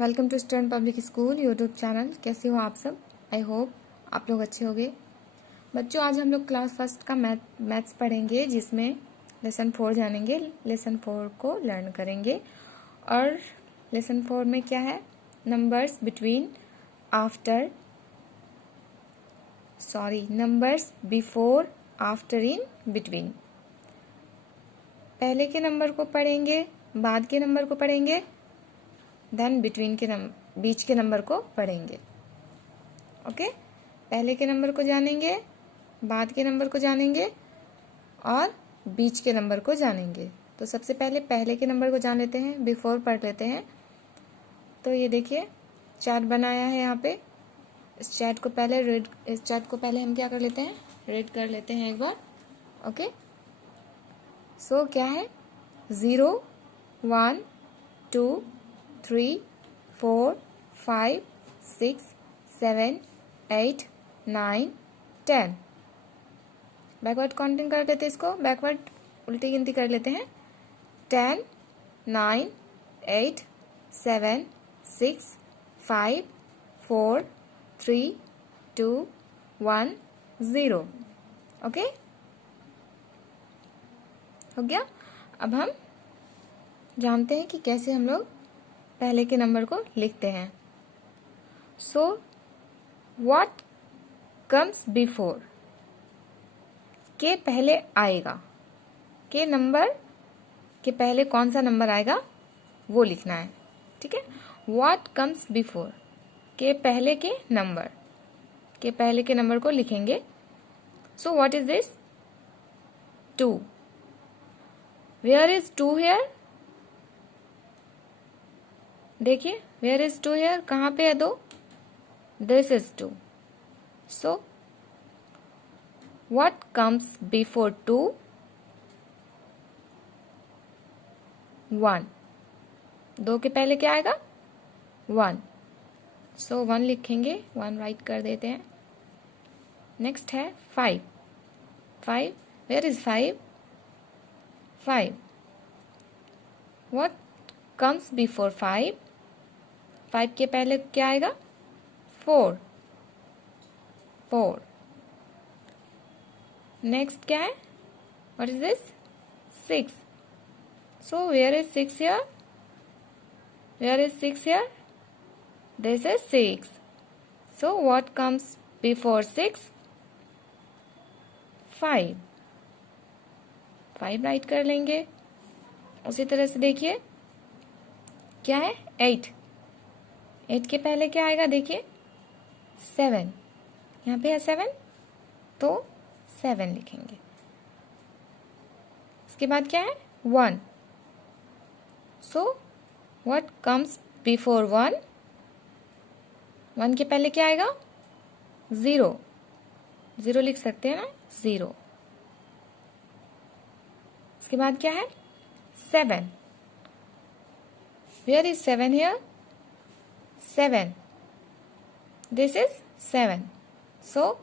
Welcome to student public school YouTube channel. कैसे हो आप सब? आई होप आप लोग अच्छे होंगे। बच्चों, आज हम लोग क्लास फर्स्ट का मैथ्स पढ़ेंगे, जिसमें लेसन 4 जानेंगे। लेसन 4 को लर्न करेंगे। और लेसन 4 में क्या है? नंबर्स बिफोर, आफ्टर, इन, बिटवीन। पहले के नंबर को पढ़ेंगे, बाद के नंबर को पढ़ेंगे, देन बिटवीन के बीच के नंबर को पढ़ेंगे। ओके, पहले के नंबर को जानेंगे, बाद के नंबर को जानेंगे और बीच के नंबर को जानेंगे। तो सबसे पहले के नंबर को जान लेते हैं, बिफोर पढ़ लेते हैं। तो ये देखिए चार्ट बनाया है यहाँ पे। इस चार्ट को पहले हम क्या कर लेते हैं, रीड कर लेते हैं एक बार। ओके, सो क्या है? 0 1 2 3 4 5 6 7 8 9 10। बैकवर्ड काउंटिंग कर लेते हैं, इसको बैकवर्ड उल्टी गिनती कर लेते हैं। 10 9 8 7 6 5 4 3 2 1 0। ओके, हो गया। अब हम जानते हैं कि कैसे हम लोग पहले के नंबर को लिखते हैं। सो व्हाट कम्स बिफोर, के पहले आएगा, के नंबर के पहले कौन सा नंबर आएगा वो लिखना है। ठीक है, व्हाट कम्स बिफोर, के पहले के नंबर को लिखेंगे। So what is this? 2। Where is 2 here? देखिए, वेयर इज 2 हियर, कहाँ पे है 2? This is 2। So what comes before 2? 1। 2 के पहले क्या आएगा? 1। सो 1 लिखेंगे, 1 राइट कर देते हैं। नेक्स्ट है 5। Where is 5? 5। What comes before 5? 5 के पहले क्या आएगा? 4। नेक्स्ट क्या है? What is this? 6। So where is 6 here? This is 6. So what comes before 6? 5 write कर लेंगे। उसी तरह से देखिए क्या है? 8 के पहले क्या आएगा? देखिए 7, यहाँ पे है 7, तो 7 लिखेंगे। इसके बाद क्या है? 1। सो व्हाट कम्स बिफोर 1? 1 के पहले क्या आएगा? 0 लिख सकते हैं ना, 0। इसके बाद क्या है? 7। Where is 7 here? 7। This is 7। So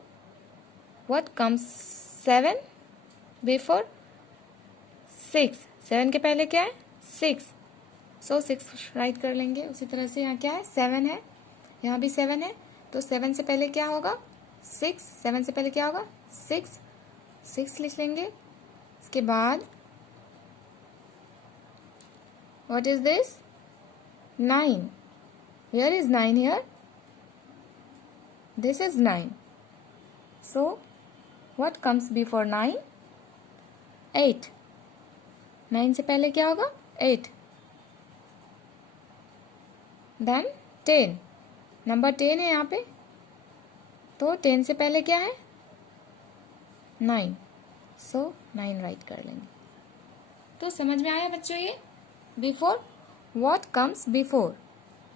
what comes 7 before 6? 7 के पहले क्या है? 6। सो 6 राइट कर लेंगे। उसी तरह से यहाँ क्या है? 7 है, यहाँ भी 7 है, तो 7 से पहले क्या होगा? 6। 7 से पहले क्या होगा? 6 लिख लेंगे। इसके बाद what is this? 9। Where is 9 here? This is 9। So what comes before 9? 8। 9 से पहले क्या होगा? 8। देन 10। नंबर 10 है यहाँ पे, तो 10 से पहले क्या है? 9। सो 9 राइट कर लेंगे। तो समझ में आया बच्चों ये? बिफोर, व्हाट कम्स बिफोर,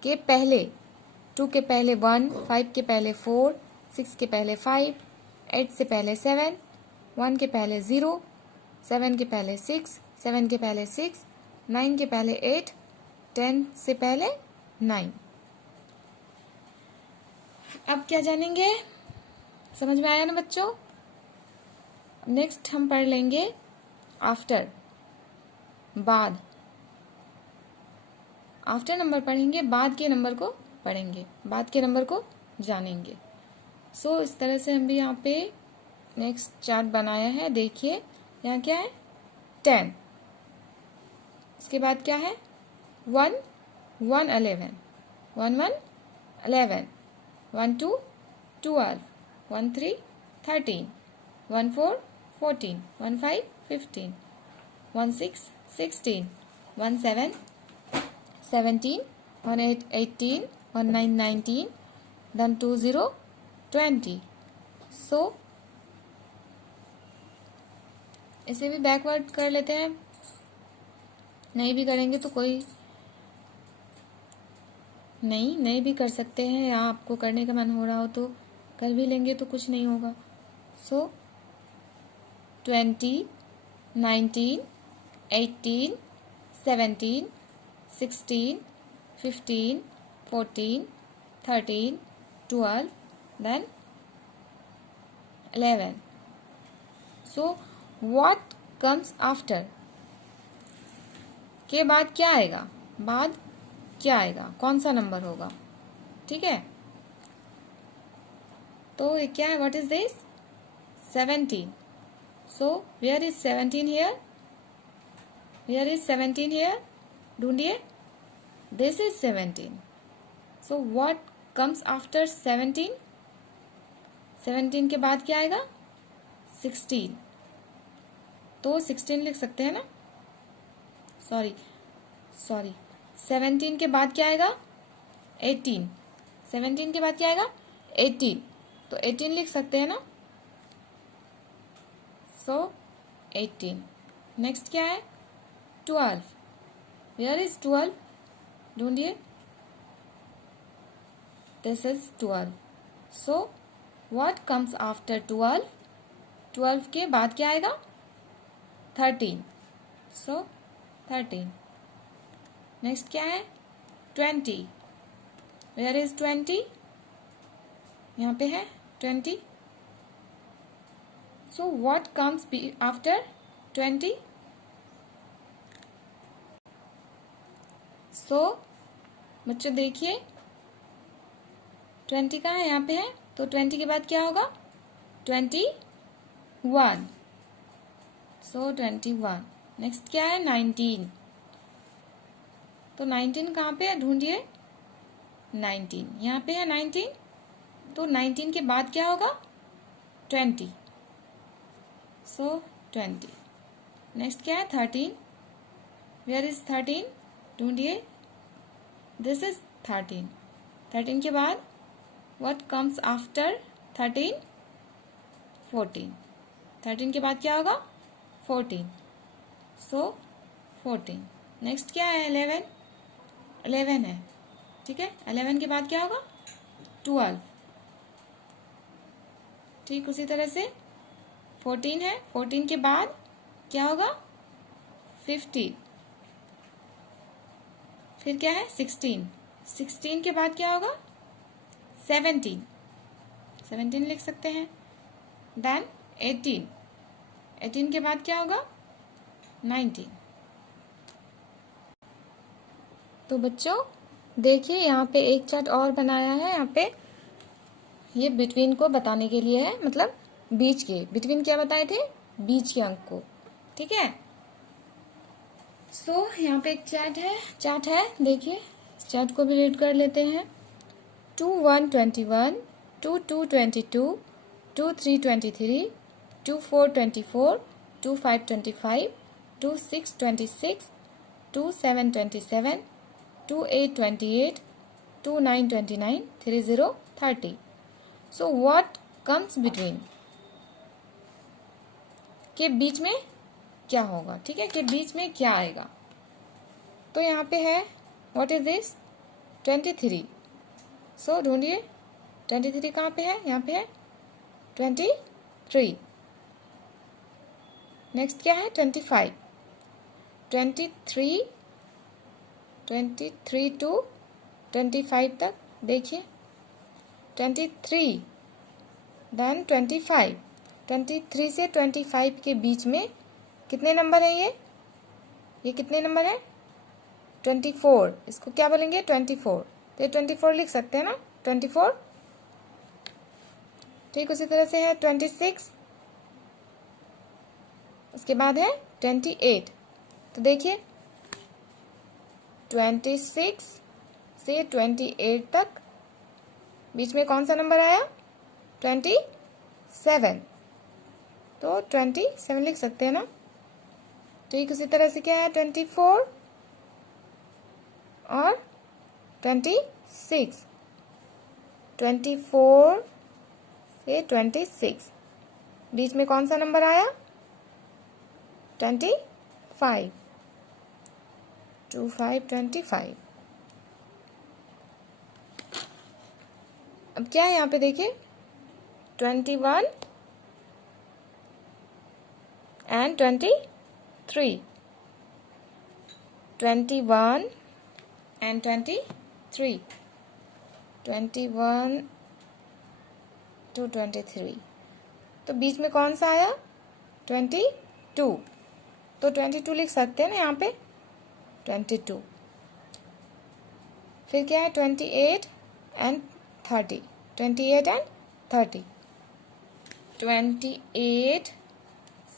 के पहले। 2 के पहले 1, 5 के पहले 4, 6 के पहले 5, 8 से पहले 7, 1 के पहले 0, 7 के पहले 6, 7 के पहले 6, 9 के पहले 8, 10 से पहले 9। अब क्या जानेंगे? समझ में आया ना बच्चों? नेक्स्ट हम पढ़ लेंगे आफ्टर, बाद। आफ्टर नंबर पढ़ेंगे, बाद के नंबर को पढ़ेंगे, बाद के नंबर को जानेंगे। सो इस तरह से हम भी यहाँ पे नेक्स्ट चार्ट बनाया है। देखिए यहाँ क्या है 10, इसके बाद क्या है 1 1 11 1 1 11 1 2 12 1 3 13 1 4 14 1 5 15 1 6 16 1 7 17 1 8 18 1 9 19 then 2 0 20। सो इसे भी बैकवर्ड कर लेते हैं, नहीं भी करेंगे तो कोई नहीं भी कर सकते हैं, या आपको करने का मन हो रहा हो तो कर भी लेंगे तो कुछ नहीं होगा। सो 20 19 18 17 16 15 14 13 12 then 11। So what comes after? के बाद क्या आएगा, बाद क्या आएगा, कौन सा नंबर होगा, ठीक है। तो ये क्या है, what is this 17। So where is 17 here, where is 17 here, ढूंढिए, this is 17। So what comes after 17, 17 के बाद क्या आएगा 16। तो 16 लिख सकते हैं ना, सॉरी 17 के बाद क्या आएगा 18, 17 के बाद क्या आएगा 18, तो 18 लिख सकते हैं ना। सो 18। नेक्स्ट क्या है 12, वेयर इज 12, ढूंढिए, this is 12। So what comes after 12, 12 के बाद क्या आएगा 13, सो 13। नेक्स्ट क्या है 20, वेयर इज 20, यहाँ पे है 20। सो व्हाट कम्स आफ्टर 20, सो बच्चों देखिए 20 कहाँ है, यहाँ पे है, तो 20 के बाद क्या होगा 21, सो 21। नेक्स्ट क्या है 19, तो 19 कहाँ पे है, ढूंढिए, 19 यहाँ पे है 19, तो 19 के बाद क्या होगा 20, सो 20। नेक्स्ट क्या है 13, वेयर इज 13, ढूंढिए, दिस इज 13। 13 के बाद व्हाट कम्स आफ्टर 13, 14। 13 के बाद क्या होगा 14, सो 14। नेक्स्ट क्या है 11, 11 है, ठीक है। 11 के बाद क्या होगा 12, ठीक उसी तरह से 14 है, 14 के बाद क्या होगा 15, फिर क्या है 16, 16 के बाद क्या होगा 17, 17 लिख सकते हैं। देन 18, 18 के बाद क्या होगा 19। तो बच्चों देखिए यहाँ पे एक चार्ट और बनाया है, यहाँ पे ये बिटवीन को बताने के लिए है, मतलब बीच के, बिटवीन क्या बताए थे, बीच के अंक को, ठीक है। सो यहाँ पे एक चार्ट है देखिए, चार्ट को भी रीड कर लेते हैं। 2 1 21, 2 2 22, 2 3 23, 2 4 24, 2 5 25, 2 6 26, 2 7 27, 2 8 28, 2 9 29, 3 0 30। सो व्हाट कम्स बिटवीन, के बीच में क्या होगा, ठीक है, के बीच में क्या आएगा। तो यहाँ पे है व्हाट इज दिस 23। सो ढूंढिए 23 कहाँ पे है, यहाँ पे है 23। नेक्स्ट क्या है 25, 23 टू 25 तक देखिए 23, देन 25, 23 से 25 के बीच में कितने नंबर है, ये कितने नंबर है 24, इसको क्या बोलेंगे 24, तो ये 24 लिख सकते हैं ना 24। ठीक, उसी तरह से है 26, उसके बाद है 28। तो देखिए 26 से 28 तक बीच में कौन सा नंबर आया 27, तो 27 लिख सकते हैं ना। ठीक, उसी तरह से क्या है 24 और 26, 24 से 26 बीच में कौन सा नंबर आया 25, 25। अब क्या है यहाँ पे देखिए 21 एंड 23, 21 एंड 23, 21 to 23, तो बीच में कौन सा आया 22, तो 22 लिख सकते हैं ना यहाँ पे 22। फिर क्या है 28 एंड 30, 28 एंड 30, 28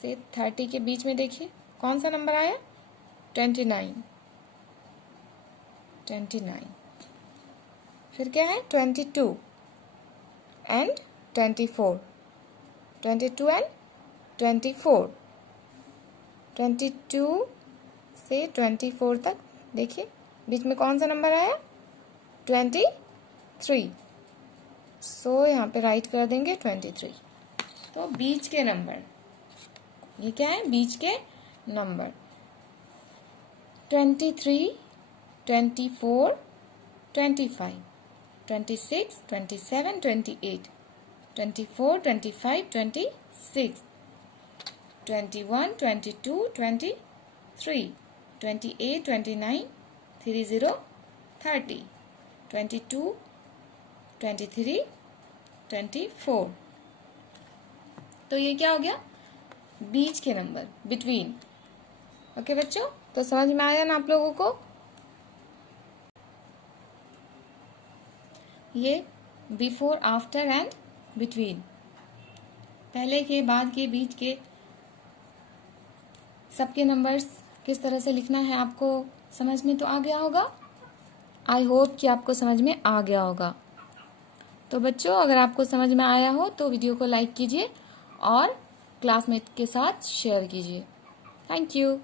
से 30 के बीच में देखिए कौन सा नंबर आया 29, 29। फिर क्या है 22 एंड 24, 22 एंड 24, 22 से 24 तक देखिए बीच में कौन सा नंबर आया 23, सो यहाँ पे राइट कर देंगे 23। तो बीच के नंबर, ये क्या है बीच के नंबर 23, 24, 25, 26, 27, 28, 24, 25, 26, 21, 22, 23, 28, 29, 30, 30, 22, 23, 24। तो ये क्या हो गया बीच के नंबर बिटवीन। ओके बच्चों, तो समझ में आया ना आप लोगों को। ये बिफोर, आफ्टर एंड बिटवीन, पहले के, बाद के, बीच के, सबके नंबर्स किस तरह से लिखना है आपको समझ में तो आ गया होगा। आई होप कि आपको समझ में आ गया होगा। तो बच्चों, अगर आपको समझ में आया हो तो वीडियो को लाइक कीजिए और क्लासमेट के साथ शेयर कीजिए। Thank you.